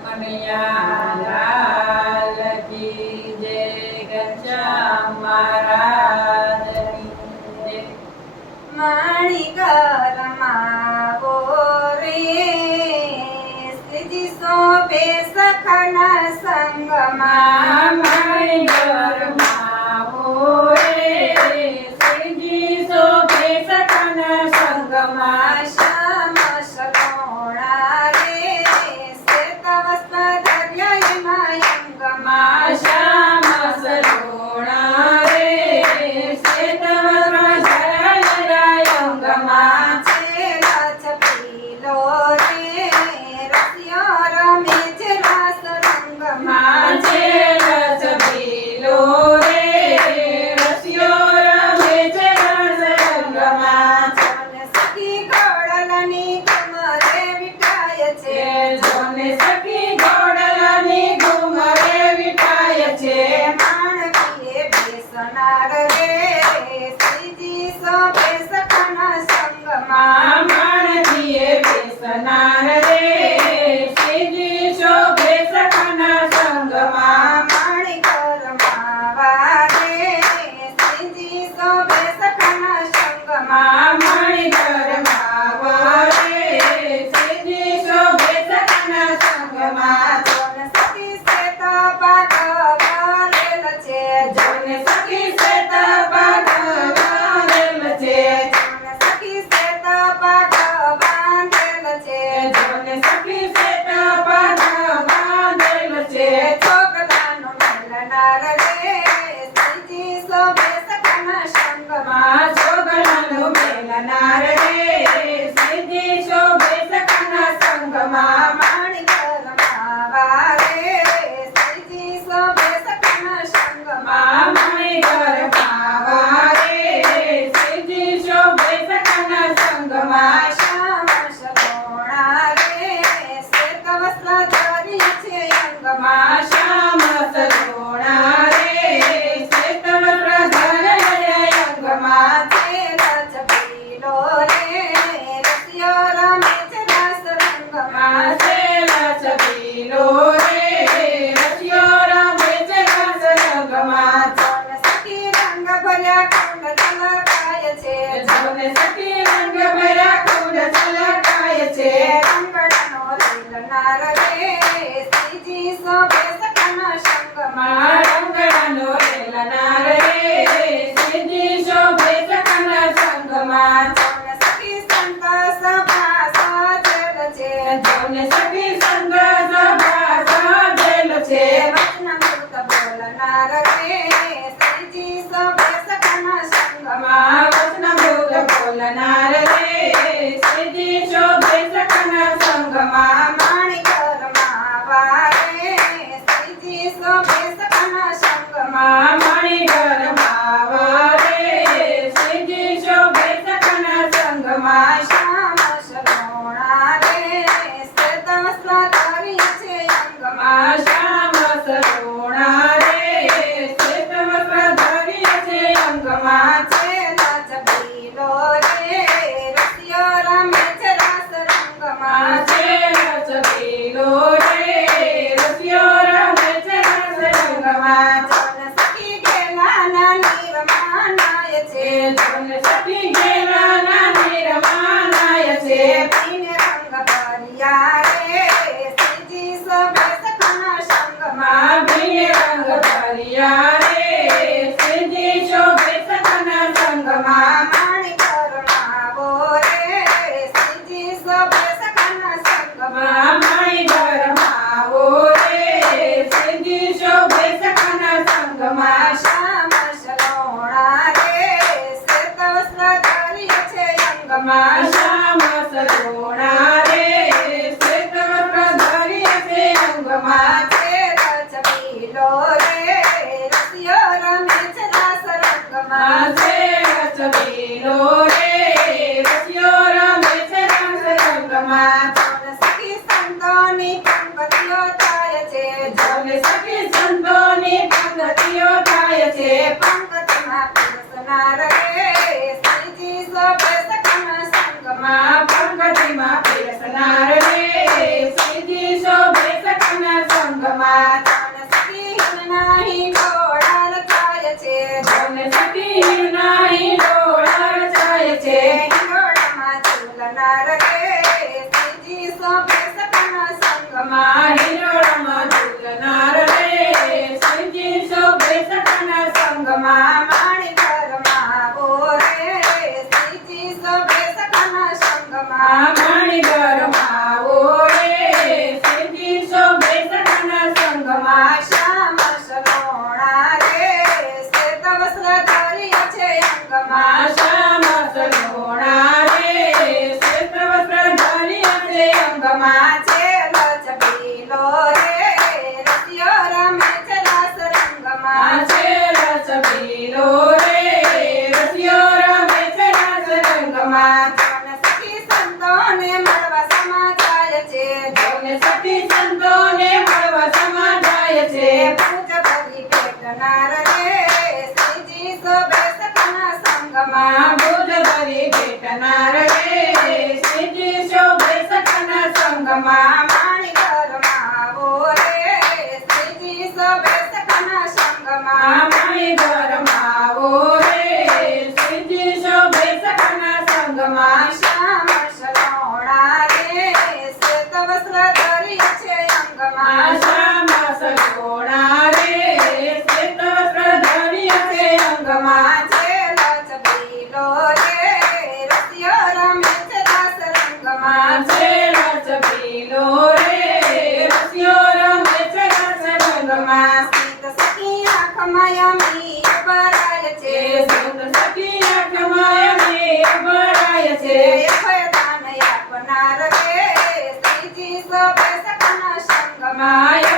કનૈયા લાલ કી જય ઘનશ્યામ મહારાજની જય માણીકરમાં બોરે શ્રીજી સોંપે સખના સંગમાં માણીકરમાં બોરે શ્રીજી શોભે સખના સંગમાં શ્યામ સગોણા રે શ્વેત વસ્ત્ર ધર્યયના અંગમાં શ્યામ સરોણા રે શ્વેત વસ્ત્ર અંગમાં છેલા છપીલો રે રસિયો રમે છે રાસ રંગમાં છે રસભીલો રે રસિયો રમે છે રસ રંગમાં જોને સખી ઘોડલની કમરે વિટાય છે જોને સખી ઘોડલાની ઘુમરે વિટાય છે માણકીએ બેસનાર રે શ્રીજી સોંપે સખના સંગમાં માણકીએ બેસનાર રે શ્રીજી શોભે સખના સંગમાં માણીકરમાં વારે શ્રીજી સોંપે સખના સંગમાં મણિકરમાં વારે શ્રીજી શોભે સખના સંગમાં જોને સખી શ્વેત પાક બાંધેલ છે જોને સખી શ્વેત પાક બાંધેલ છે જોને સખી શ્વેત પાક બાંધેલ છે જોને સખી શ્વેત પાક બાંધેલ છે છોકરાનો મેલનાર રે શ્રીજી શોભે સખના સંગમાં છોકરાનું મેલનાર રે શ્રીજી શોભે સખના સંગમાં માણીકરમાં વારે શ્રીજી શોભે સખના સંગમાં મણિકરમાં વારે શ્રીજી શોભે સખના સંગમાં શ્યામ સગોણા રે શ્વેત વસ્ત્ર ધરી છે અંગમાં શ્યામ સરોણા રે શ્વેત વસ્ત્ર ધરય અંગમાં છેલા છપીલો રે રસિયો રમે છે રાસ રંગમાં છેલા છબીલો રે રસિયો રમે છે રસ રંગમાં જોને સખી રંગ ભર્યા કુંડ છલકાય છે જોને સખી રંગ ભર્યા કુંડ છલકાય છે રંગડાનો રેલનાર રે શ્રીજી શોભે સખના સંગમાં રંગડાનો રેલનાર રે શ્રીજી શોભે સખના સંગમાં જોને સખી સંત સભા સાજેલ છે જોને સખી સંગ સભા સાજેલ છે વચનામૃત બોલનાર રે શ્રીજી શોભે સખના સંગમાં વચનામૃત બોલનાર રે શ્રીજી શોભે સખના સંગમાં માણીકરમાં વારે શ્રીજી શોભે સખના સંગમાં મણિકરમાં વારે શ્રીજી શોભે સખના સંગમાં શ્યામ સગોણા રે શ્વેત વસ્ત્ર ધરી છે અંગમાં શ્યામ સરોણા રે શ્વેત વસ્ત્ર ધર્ય છે અંગમાં છેલા છબીલો રે રસિયો રમે છે રાસ રંગમાં છબીલો રે રસિયો રમે છે રસ રંગમાં જોને સખી ગેલાના નિરમાનાય છે જોને સખી ઘેરાના નિરમાનાય છે પીને રંગ ભર્યા રે શ્રીજી શોભે સખના સંગમાં ભીને રંગ ભર્યા રે શ્રીજી શોભે સખના સંગમાં માણીકરમાં બોરે શ્રીજી શોભે સખના સંગમાં મણિકરમાં ઓરે શ્રીજી શોભે સખના સંગમાં શ્યામ સગોણા રે શ્વેત વસ્ત્ર ધરી છે અંગમાં શ્યામ સરોણા રે શ્વેત વસ્ત્ર ધર્ય છે અંગમાં છેલા છબીલો રે રસિયો રમે છે રાસ રંગમાં છબીલો રે રસિયો રમે છે રસ રંગમાં જોને સખી સંતોની પંક્તિઓ થાય છે જોને સખી સંતોની પંક્તિઓ થાય છે પંક્તિમાં પીરસનાર રે શ્રીજી શોભે સખના સંગમાં પંક્તિમાં પીરસનાર રે શ્રીજી શોભે સખના સંગમાં છે લચબીલો રે રસિયો રમે છે રાસ રંગમાં છે રસ પીલો રે રસિયો રમે છે રાસ રંગમાં જોને સખી સંતોને મળવા સમા જાય છે જોને સખી સંતોને મળવા સમા જાય છે પૂજ ભરી ભેટનાર રે શ્રીજી શોભે સખના સંગમાં ભુજ ભરી ભેટનાર રે શ્રીજી શોભે સખના સંગમાં માણી ઘરમાં આવો રે શ્રીજી શોભે સખના સંગમાં મામી ઘરમાં આવો રે શ્રીજી શોભે સખના સંગમાં શ્યામ સલોણા રે શ્વેત વસ્ત્ર ધરી છે અંગમાં શ્યામ સગોણા રે શ્વેત વસ્ત્ર ધર્ય છે અંગમાં છે લચબીલો રે રસિયો રમે છે રાસ રંગમાં છે રસ પીલો રે રસિયો રમે છે રસ રંગમાં સીત સખી આંખમાં યમી ભરાય છે સુત સખી આંખમાં અમી ભરાય છે ભયદાન આપનાર રે શ્રીજી શોભે સખના સંગમાં માય